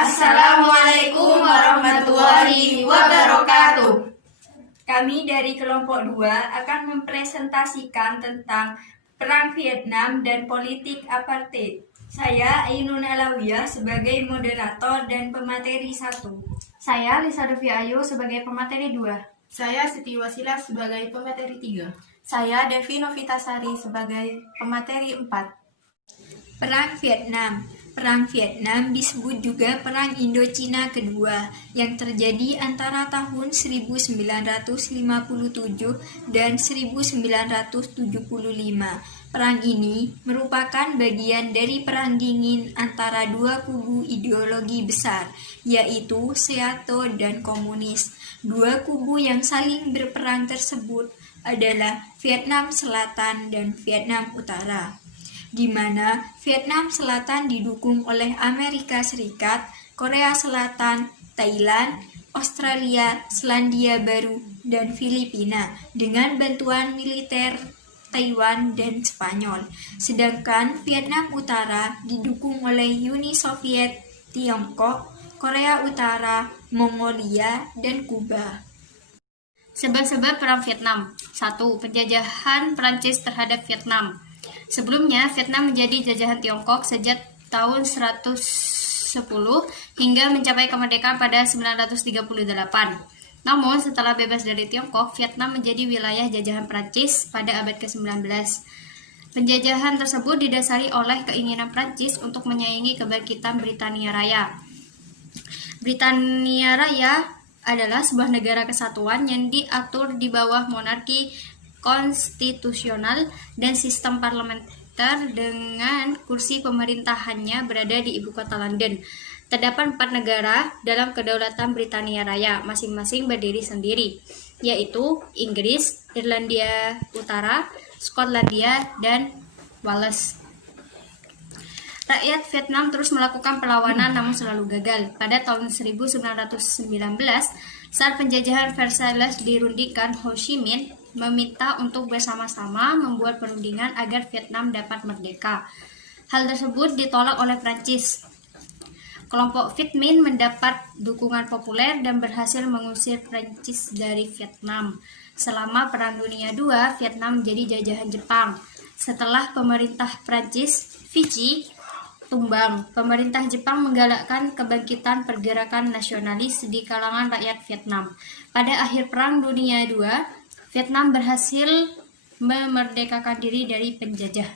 Assalamualaikum warahmatullahi wabarakatuh. Kami dari kelompok 2 akan mempresentasikan tentang Perang Vietnam dan politik apartheid. Saya Ainun Alawiyah sebagai moderator dan pemateri 1. Saya Lisa Devi Ayu sebagai pemateri 2. Saya Siti Wasila sebagai pemateri 3. Saya Devi Novitasari sebagai pemateri 4. Perang Vietnam. Perang Vietnam disebut juga Perang Indochina Kedua yang terjadi antara tahun 1957 dan 1975. Perang ini merupakan bagian dari perang dingin antara dua kubu ideologi besar, yaitu Seato dan komunis. Dua kubu yang saling berperang tersebut adalah Vietnam Selatan dan Vietnam Utara, di mana Vietnam Selatan didukung oleh Amerika Serikat, Korea Selatan, Thailand, Australia, Selandia Baru, dan Filipina dengan bantuan militer Taiwan dan Spanyol. Sedangkan Vietnam Utara didukung oleh Uni Soviet, Tiongkok, Korea Utara, Mongolia, dan Kuba. Sebab-sebab Perang Vietnam. 1. Penjajahan Prancis terhadap Vietnam. Sebelumnya, Vietnam menjadi jajahan Tiongkok sejak tahun 110 hingga mencapai kemerdekaan pada 1938. Namun, setelah bebas dari Tiongkok, Vietnam menjadi wilayah jajahan Prancis pada abad ke-19. Penjajahan tersebut didasari oleh keinginan Prancis untuk menyaingi kebangkitan Britania Raya. Britania Raya adalah sebuah negara kesatuan yang diatur di bawah monarki konstitusional dan sistem parlementer dengan kursi pemerintahannya berada di ibu kota London. Terdapat 4 negara dalam kedaulatan Britania Raya, masing-masing berdiri sendiri, yaitu Inggris, Irlandia Utara, Skotlandia, dan Wales. Rakyat Vietnam terus melakukan perlawanan namun selalu gagal. Pada tahun 1919, saat penjajahan Versailles dirundingkan, Ho Chi Minh meminta untuk bersama-sama membuat perundingan agar Vietnam dapat merdeka. Hal tersebut ditolak oleh Prancis. Kelompok Viet Minh mendapat dukungan populer dan berhasil mengusir Prancis dari Vietnam. Selama Perang Dunia II, Vietnam menjadi jajahan Jepang. Setelah pemerintah Prancis, Vichy, tumbang, pemerintah Jepang menggalakkan kebangkitan pergerakan nasionalis di kalangan rakyat Vietnam. Pada akhir Perang Dunia II, Vietnam berhasil memerdekakan diri dari penjajah.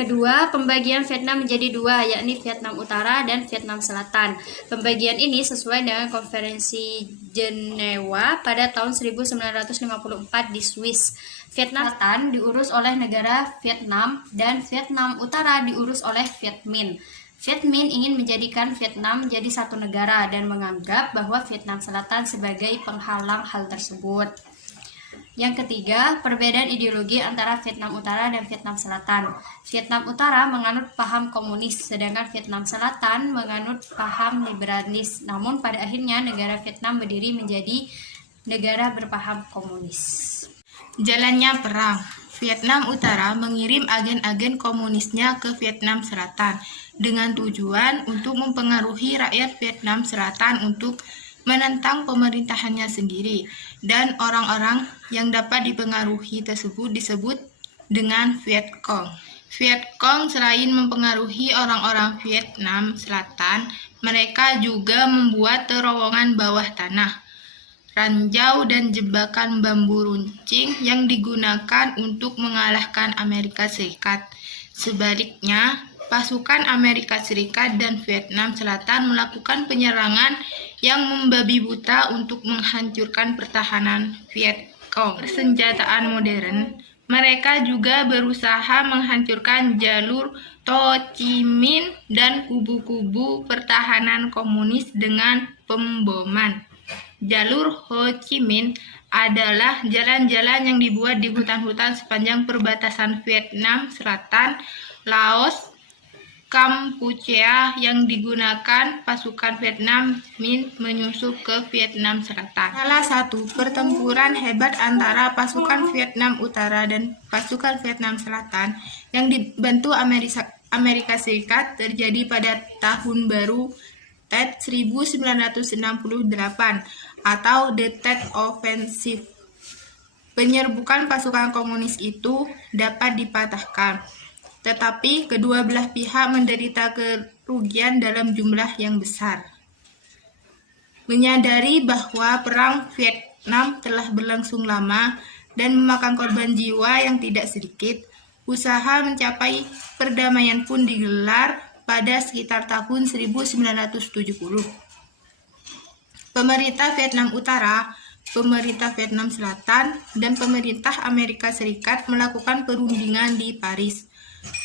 Kedua, pembagian Vietnam menjadi 2, yakni Vietnam Utara dan Vietnam Selatan. Pembagian ini sesuai dengan Konferensi Jenewa pada tahun 1954 di Swiss. Vietnam Selatan diurus oleh negara Vietnam dan Vietnam Utara diurus oleh Viet Minh. Viet Minh ingin menjadikan Vietnam menjadi satu negara dan menganggap bahwa Vietnam Selatan sebagai penghalang hal tersebut. Yang ketiga, perbedaan ideologi antara Vietnam Utara dan Vietnam Selatan. Vietnam Utara menganut paham komunis, sedangkan Vietnam Selatan menganut paham liberalis. Namun pada akhirnya negara Vietnam berdiri menjadi negara berpaham komunis. Jalannya perang. Vietnam Utara mengirim agen-agen komunisnya ke Vietnam Selatan dengan tujuan untuk mempengaruhi rakyat Vietnam Selatan untuk menentang pemerintahannya sendiri, dan orang-orang yang dapat dipengaruhi tersebut disebut dengan Viet Cong. Viet Cong selain mempengaruhi orang-orang Vietnam Selatan, mereka juga membuat terowongan bawah tanah, ranjau dan jebakan bambu runcing yang digunakan untuk mengalahkan Amerika Serikat. Sebaliknya, pasukan Amerika Serikat dan Vietnam Selatan melakukan penyerangan yang membabi buta untuk menghancurkan pertahanan Viet Cong. Persenjataan modern, mereka juga berusaha menghancurkan jalur Ho Chi Minh dan kubu-kubu pertahanan komunis dengan pemboman. Jalur Ho Chi Minh adalah jalan-jalan yang dibuat di hutan-hutan sepanjang perbatasan Vietnam Selatan, Laos, Kampuchea yang digunakan pasukan Vietnam Minh menyusup ke Vietnam Selatan. Salah satu pertempuran hebat antara pasukan Vietnam Utara dan pasukan Vietnam Selatan yang dibantu Amerika Serikat terjadi pada Tahun Baru Tet 1968 atau The Tet Offensive. Penyerbukan pasukan komunis itu dapat dipatahkan, tetapi kedua belah pihak menderita kerugian dalam jumlah yang besar. Menyadari bahwa Perang Vietnam telah berlangsung lama dan memakan korban jiwa yang tidak sedikit, usaha mencapai perdamaian pun digelar pada sekitar tahun 1970. Pemerintah Vietnam Utara, pemerintah Vietnam Selatan, dan pemerintah Amerika Serikat melakukan perundingan di Paris.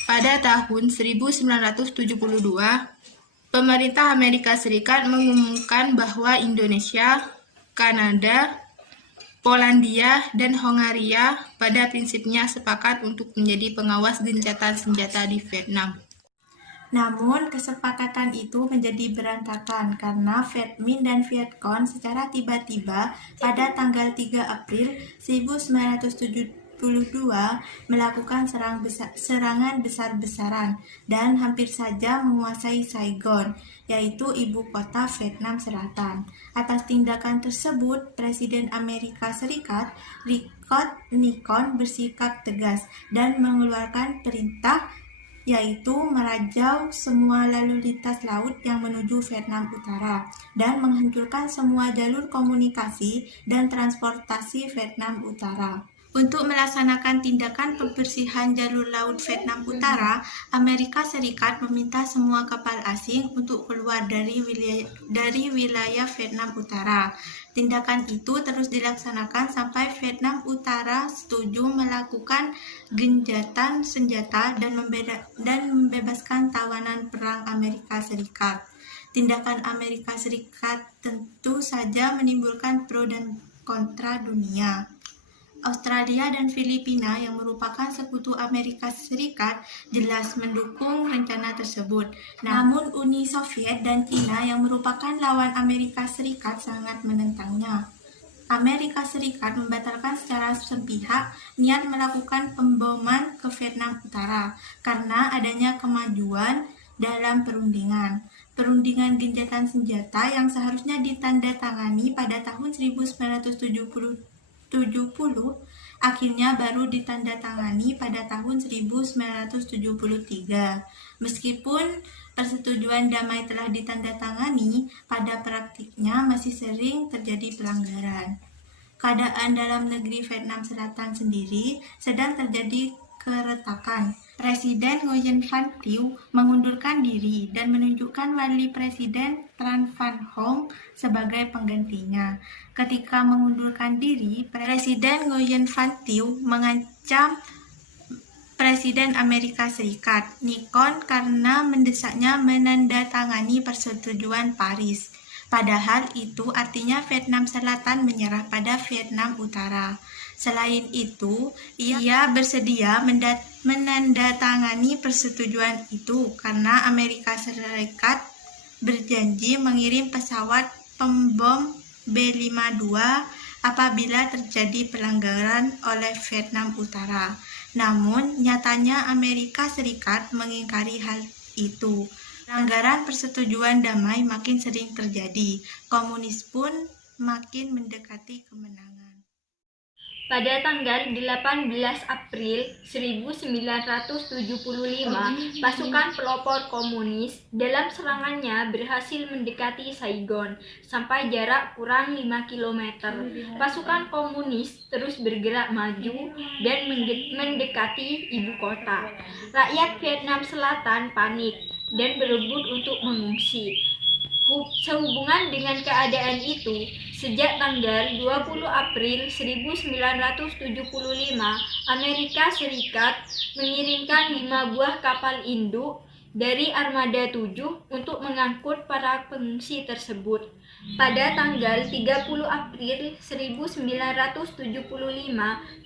Pada tahun 1972, pemerintah Amerika Serikat mengumumkan bahwa Indonesia, Kanada, Polandia, dan Hongaria pada prinsipnya sepakat untuk menjadi pengawas gencatan senjata di Vietnam. Namun, kesepakatan itu menjadi berantakan karena Viet Minh dan Viet Cong secara tiba-tiba pada tanggal 3 April 1972 melakukan serangan besar-besaran dan hampir saja menguasai Saigon, yaitu ibu kota Vietnam Selatan. Atas tindakan tersebut, Presiden Amerika Serikat Richard Nixon bersikap tegas dan mengeluarkan perintah yaitu merajau semua lalu lintas laut yang menuju Vietnam Utara dan menghancurkan semua jalur komunikasi dan transportasi Vietnam Utara. Untuk melaksanakan tindakan pembersihan jalur laut Vietnam Utara, Amerika Serikat meminta semua kapal asing untuk keluar dari wilayah Vietnam Utara. Tindakan itu terus dilaksanakan sampai Vietnam Utara setuju melakukan gencatan senjata dan membebaskan tawanan perang Amerika Serikat. Tindakan Amerika Serikat tentu saja menimbulkan pro dan kontra dunia. Australia dan Filipina yang merupakan sekutu Amerika Serikat jelas mendukung rencana tersebut. Namun Uni Soviet dan China yang merupakan lawan Amerika Serikat sangat menentangnya. Amerika Serikat membatalkan secara sepihak niat melakukan pemboman ke Vietnam Utara karena adanya kemajuan dalam perundingan. Perundingan gencatan senjata yang seharusnya ditandatangani pada tahun 1970 akhirnya baru ditandatangani pada tahun 1973. Meskipun persetujuan damai telah ditandatangani, pada praktiknya masih sering terjadi pelanggaran. Keadaan dalam negeri Vietnam Selatan sendiri sedang terjadi keretakan. Presiden Nguyen Van Thieu mengundurkan diri dan menunjukkan wali presiden Tran Van Hong sebagai penggantinya. Ketika mengundurkan diri, Presiden Nguyen Van Thieu mengancam Presiden Amerika Serikat Nixon karena mendesaknya menandatangani persetujuan Paris. Padahal itu artinya Vietnam Selatan menyerah pada Vietnam Utara. Selain itu, ia bersedia menandatangani persetujuan itu karena Amerika Serikat berjanji mengirim pesawat pembom B-52 apabila terjadi pelanggaran oleh Vietnam Utara. Namun, nyatanya Amerika Serikat mengingkari hal itu. Pelanggaran persetujuan damai makin sering terjadi. Komunis pun makin mendekati kemenangan. Pada tanggal 18 April 1975, pasukan pelopor komunis dalam serangannya berhasil mendekati Saigon sampai jarak kurang 5 km. Pasukan komunis terus bergerak maju dan mendekati ibu kota. Rakyat Vietnam Selatan panik dan berebut untuk mengungsi. Sehubungan dengan keadaan itu, sejak tanggal 20 April 1975, Amerika Serikat mengirimkan 5 buah kapal induk dari Armada 7 untuk mengangkut para pengungsi tersebut. Pada tanggal 30 April 1975,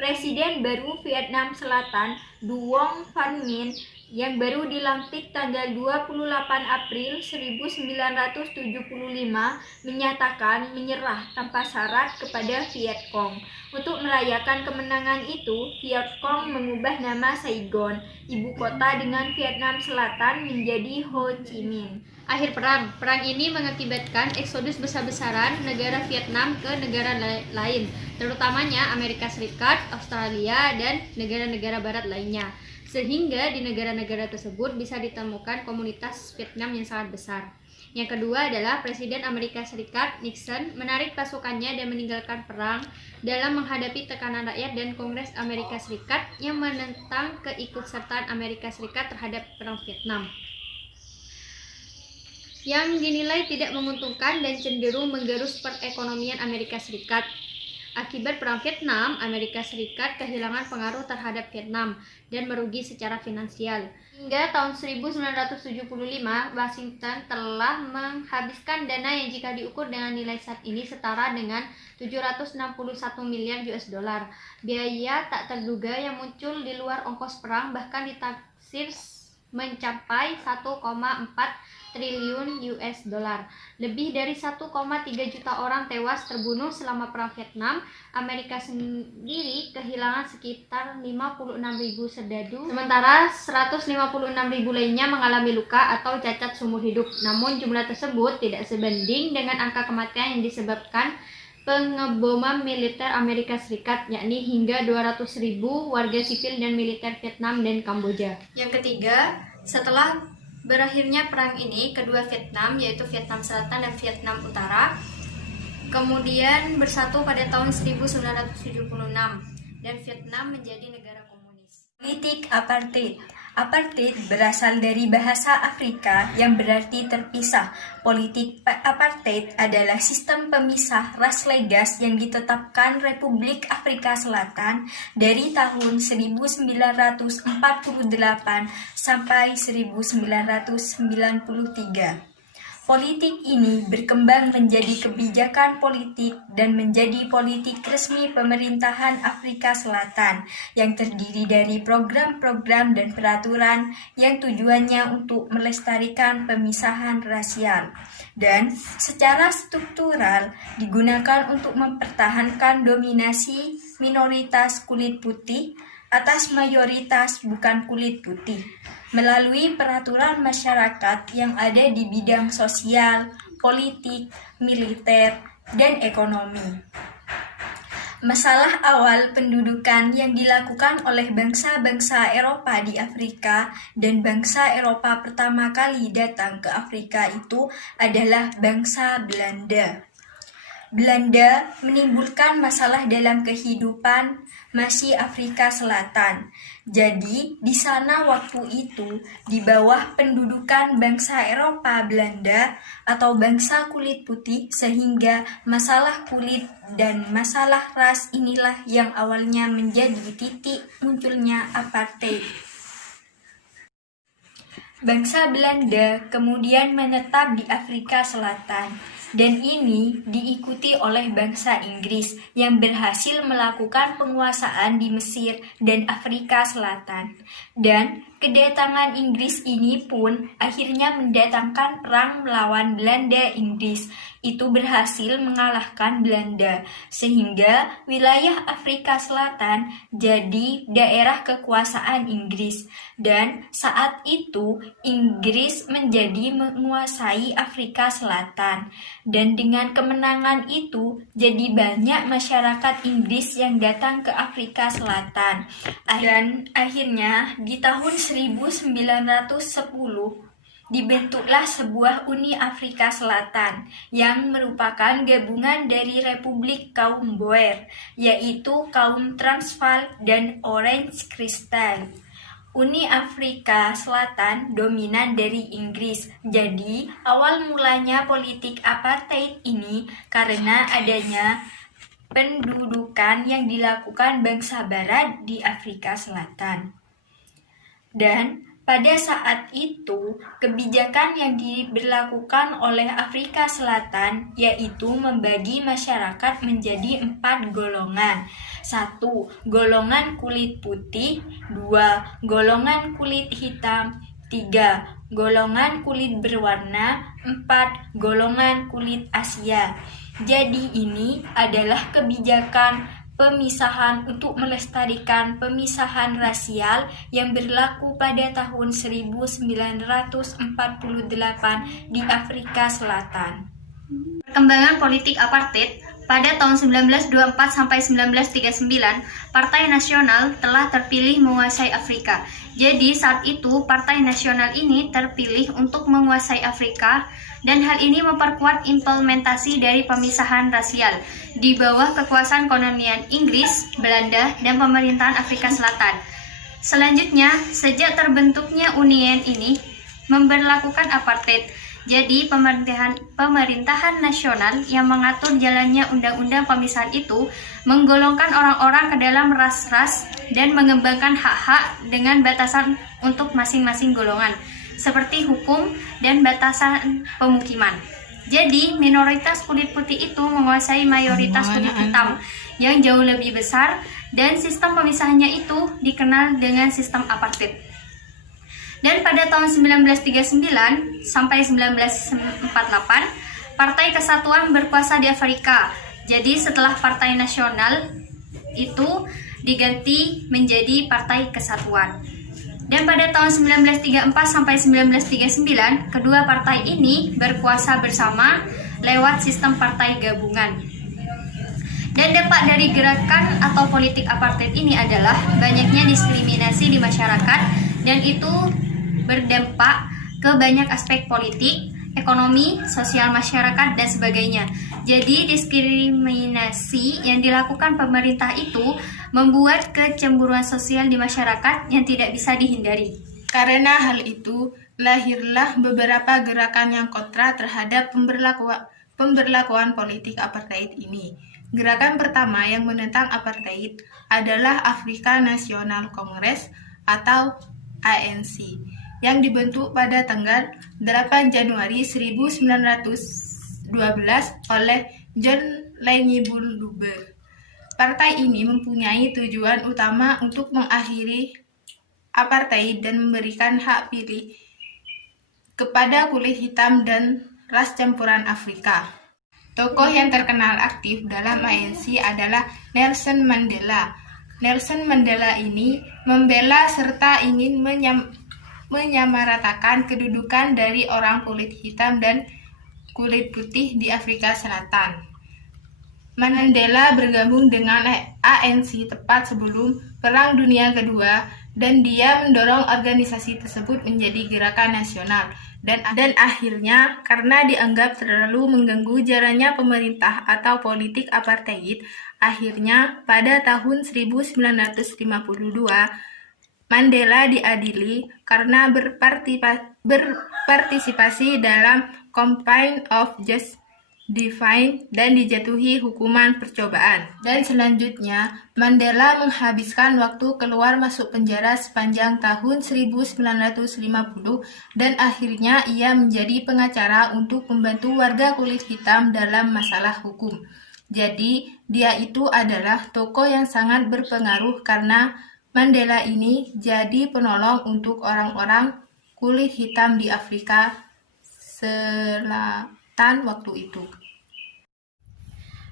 Presiden baru Vietnam Selatan, Duong Van Minh, yang baru dilantik tanggal 28 April 1975 menyatakan menyerah tanpa syarat kepada Viet Cong. Untuk merayakan kemenangan itu, Viet Cong mengubah nama Saigon, ibu kota dengan Vietnam Selatan, menjadi Ho Chi Minh. Akhir perang. Perang ini mengakibatkan eksodus besar-besaran negara Vietnam ke negara lain, terutamanya Amerika Serikat, Australia, dan negara-negara barat lainnya. Sehingga di negara-negara tersebut bisa ditemukan komunitas Vietnam yang sangat besar. Yang kedua adalah Presiden Amerika Serikat Nixon menarik pasukannya dan meninggalkan perang dalam menghadapi tekanan rakyat dan Kongres Amerika Serikat yang menentang keikutsertaan Amerika Serikat terhadap perang Vietnam, yang dinilai tidak menguntungkan dan cenderung menggerus perekonomian Amerika Serikat. Akibat Perang Vietnam, Amerika Serikat kehilangan pengaruh terhadap Vietnam dan merugi secara finansial. Hingga tahun 1975, Washington telah menghabiskan dana yang jika diukur dengan nilai saat ini setara dengan 761 miliar US dollar. Biaya tak terduga yang muncul di luar ongkos perang bahkan ditaksir mencapai 1,4 triliun US dollar. Lebih dari 1,3 juta orang tewas terbunuh selama Perang Vietnam. Amerika sendiri kehilangan sekitar 56.000 serdadu, sementara 156.000 lainnya mengalami luka atau cacat seumur hidup. Namun jumlah tersebut tidak sebanding dengan angka kematian yang disebabkan pengeboman militer Amerika Serikat, yakni hingga 200.000 warga sipil dan militer Vietnam dan Kamboja. Yang ketiga, setelah berakhirnya perang ini, kedua Vietnam, yaitu Vietnam Selatan dan Vietnam Utara, kemudian bersatu pada tahun 1976 dan Vietnam menjadi negara komunis. Politik apartheid. Apartheid berasal dari bahasa Afrika yang berarti terpisah. Politik apartheid adalah sistem pemisah ras legas yang ditetapkan Republik Afrika Selatan dari tahun 1948 sampai 1993. Politik ini berkembang menjadi kebijakan politik dan menjadi politik resmi pemerintahan Afrika Selatan yang terdiri dari program-program dan peraturan yang tujuannya untuk melestarikan pemisahan rasial dan secara struktural digunakan untuk mempertahankan dominasi minoritas kulit putih atas mayoritas bukan kulit putih melalui peraturan masyarakat yang ada di bidang sosial, politik, militer, dan ekonomi. Masalah awal pendudukan yang dilakukan oleh bangsa-bangsa Eropa di Afrika dan bangsa Eropa pertama kali datang ke Afrika itu adalah bangsa Belanda. Belanda menimbulkan masalah dalam kehidupan masih Afrika Selatan. Jadi, di sana waktu itu, di bawah pendudukan bangsa Eropa Belanda atau bangsa kulit putih, sehingga masalah kulit dan masalah ras inilah yang awalnya menjadi titik munculnya apartheid. Bangsa Belanda kemudian menetap di Afrika Selatan. Dan ini diikuti oleh bangsa Inggris yang berhasil melakukan penguasaan di Mesir dan Afrika Selatan. Dan kedatangan Inggris ini pun akhirnya mendatangkan perang melawan Belanda. Inggris itu berhasil mengalahkan Belanda sehingga wilayah Afrika Selatan jadi daerah kekuasaan Inggris. Dan saat itu Inggris menjadi menguasai Afrika Selatan. Dan dengan kemenangan itu, jadi banyak masyarakat Inggris yang datang ke Afrika Selatan. Dan akhirnya di tahun 1910 dibentuklah sebuah Uni Afrika Selatan yang merupakan gabungan dari Republik kaum Boer, yaitu kaum Transvaal dan Orange Crystal. Uni Afrika Selatan dominan dari Inggris. Jadi, awal mulanya politik apartheid ini karena adanya pendudukan yang dilakukan bangsa Barat di Afrika Selatan. Dan Pada saat itu, kebijakan yang diberlakukan oleh Afrika Selatan yaitu membagi masyarakat menjadi 4 golongan. 1. Golongan kulit putih. 2. Golongan kulit hitam. 3. Golongan kulit berwarna. 4. Golongan kulit Asia. Jadi ini adalah kebijakan pemisahan untuk melestarikan pemisahan rasial yang berlaku pada tahun 1948 di Afrika Selatan. Perkembangan politik apartheid pada tahun 1924 sampai 1939, Partai Nasional telah terpilih menguasai Afrika. Jadi saat itu Partai Nasional ini terpilih untuk menguasai Afrika dan hal ini memperkuat implementasi dari pemisahan rasial di bawah kekuasaan kolonial Inggris, Belanda, dan pemerintahan Afrika Selatan. Selanjutnya, sejak terbentuknya Uni ini memberlakukan apartheid. Jadi pemerintahan nasional yang mengatur jalannya undang-undang pemisahan itu menggolongkan orang-orang ke dalam ras-ras dan mengembangkan hak-hak dengan batasan untuk masing-masing golongan, seperti hukum dan batasan pemukiman. Jadi minoritas kulit putih itu menguasai mayoritas kulit hitam yang jauh lebih besar dan sistem pemisahannya itu dikenal dengan sistem apartheid. Dan pada tahun 1939 sampai 1948, Partai Kesatuan berkuasa di Afrika. Jadi setelah Partai Nasional itu diganti menjadi Partai Kesatuan. Dan pada tahun 1934 sampai 1939, kedua partai ini berkuasa bersama lewat sistem partai gabungan. Dan dampak dari gerakan atau politik apartheid ini adalah banyaknya diskriminasi di masyarakat dan itu berdampak ke banyak aspek politik, ekonomi, sosial masyarakat, dan sebagainya. Jadi diskriminasi yang dilakukan pemerintah itu membuat kecemburuan sosial di masyarakat yang tidak bisa dihindari. Karena hal itu, lahirlah beberapa gerakan yang kontra terhadap pemberlakuan politik apartheid ini. Gerakan pertama yang menentang apartheid adalah Afrika National Congress atau ANC yang dibentuk pada tanggal 8 Januari 1912 oleh John Laingibul Dube. Partai ini mempunyai tujuan utama untuk mengakhiri apartheid dan memberikan hak pilih kepada kulit hitam dan ras campuran Afrika. Tokoh yang terkenal aktif dalam ANC adalah Nelson Mandela. Nelson Mandela ini membela serta ingin menyamaratakan kedudukan dari orang kulit hitam dan kulit putih di Afrika Selatan. Mandela bergabung dengan ANC tepat sebelum Perang Dunia Kedua dan dia mendorong organisasi tersebut menjadi gerakan nasional dan akhirnya karena dianggap terlalu mengganggu jalannya pemerintah atau politik apartheid, akhirnya pada tahun 1952 Mandela diadili karena berpartisipasi dalam Campaign of Just Define dan dijatuhi hukuman percobaan. Dan selanjutnya, Mandela menghabiskan waktu keluar masuk penjara sepanjang tahun 1950 dan akhirnya ia menjadi pengacara untuk membantu warga kulit hitam dalam masalah hukum. Jadi, dia itu adalah tokoh yang sangat berpengaruh karena Mandela ini jadi penolong untuk orang-orang kulit hitam di Afrika Selatan waktu itu.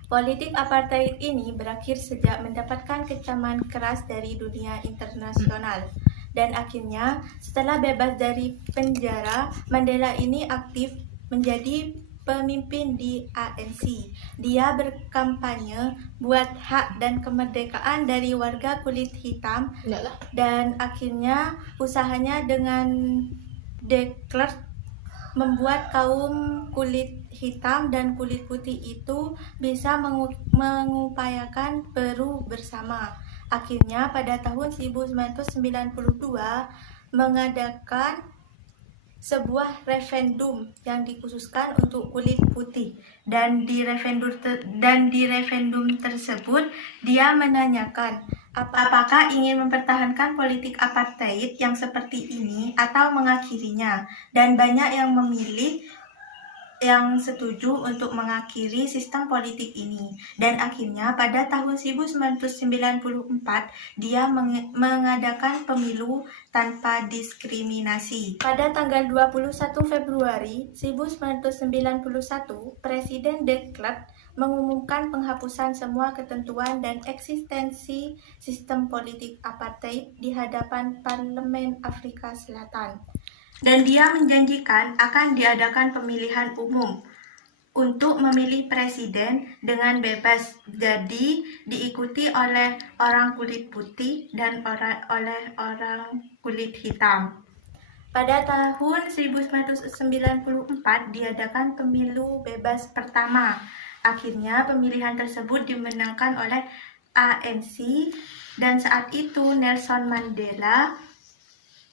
Politik apartheid ini berakhir sejak mendapatkan kecaman keras dari dunia internasional. Dan akhirnya, setelah bebas dari penjara, Mandela ini aktif menjadi pemimpin di ANC. Dia berkampanye buat hak dan kemerdekaan dari warga kulit hitam. Dan akhirnya usahanya dengan de Klerk membuat kaum kulit hitam dan kulit putih itu bisa mengupayakan Peru bersama. Akhirnya pada tahun 1992 mengadakan sebuah referendum yang dikhususkan untuk kulit putih dan di referendum tersebut dia menanyakan Apakah ingin mempertahankan politik apartheid yang seperti ini atau mengakhirinya? Dan banyak yang memilih yang setuju untuk mengakhiri sistem politik ini. Dan akhirnya pada tahun 1994 dia mengadakan pemilu tanpa diskriminasi. Pada tanggal 21 Februari 1991, Presiden de Klerk mengumumkan penghapusan semua ketentuan dan eksistensi sistem politik apartheid di hadapan Parlemen Afrika Selatan. Dan dia menjanjikan akan diadakan pemilihan umum untuk memilih presiden dengan bebas, jadi diikuti oleh orang kulit putih dan oleh orang kulit hitam. Pada tahun 1994 diadakan pemilu bebas pertama. Akhirnya pemilihan tersebut dimenangkan oleh ANC dan saat itu Nelson Mandela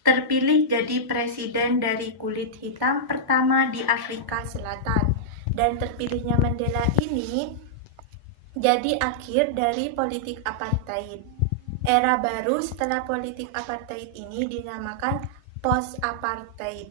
terpilih jadi presiden dari kulit hitam pertama di Afrika Selatan. Dan terpilihnya Mandela ini jadi akhir dari politik apartheid. Era baru setelah politik apartheid ini dinamakan post-apartheid.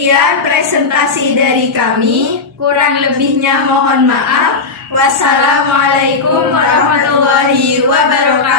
Sekian presentasi dari kami, kurang lebihnya mohon maaf. Wassalamualaikum warahmatullahi wabarakatuh.